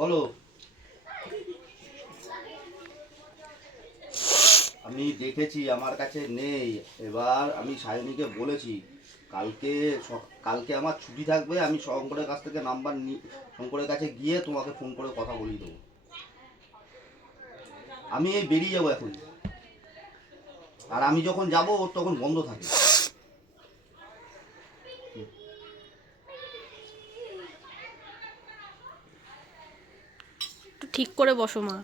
বলো। আমি দেখেছি, আমার কাছে নেই। এবার আমি সায়নীকে বলেছি, কালকে কালকে আমার ছুটি থাকবে, আমি শঙ্করের কাছ থেকে নাম্বার নি, শঙ্করের কাছে গিয়ে তোমাকে ফোন করে কথা বলিয়ে দেবো। আমি এই বেরিয়ে যাব এখন। আর আমি যখন যাব, ওর তখন বন্ধ থাকে একটু ঠিক করে বসো মা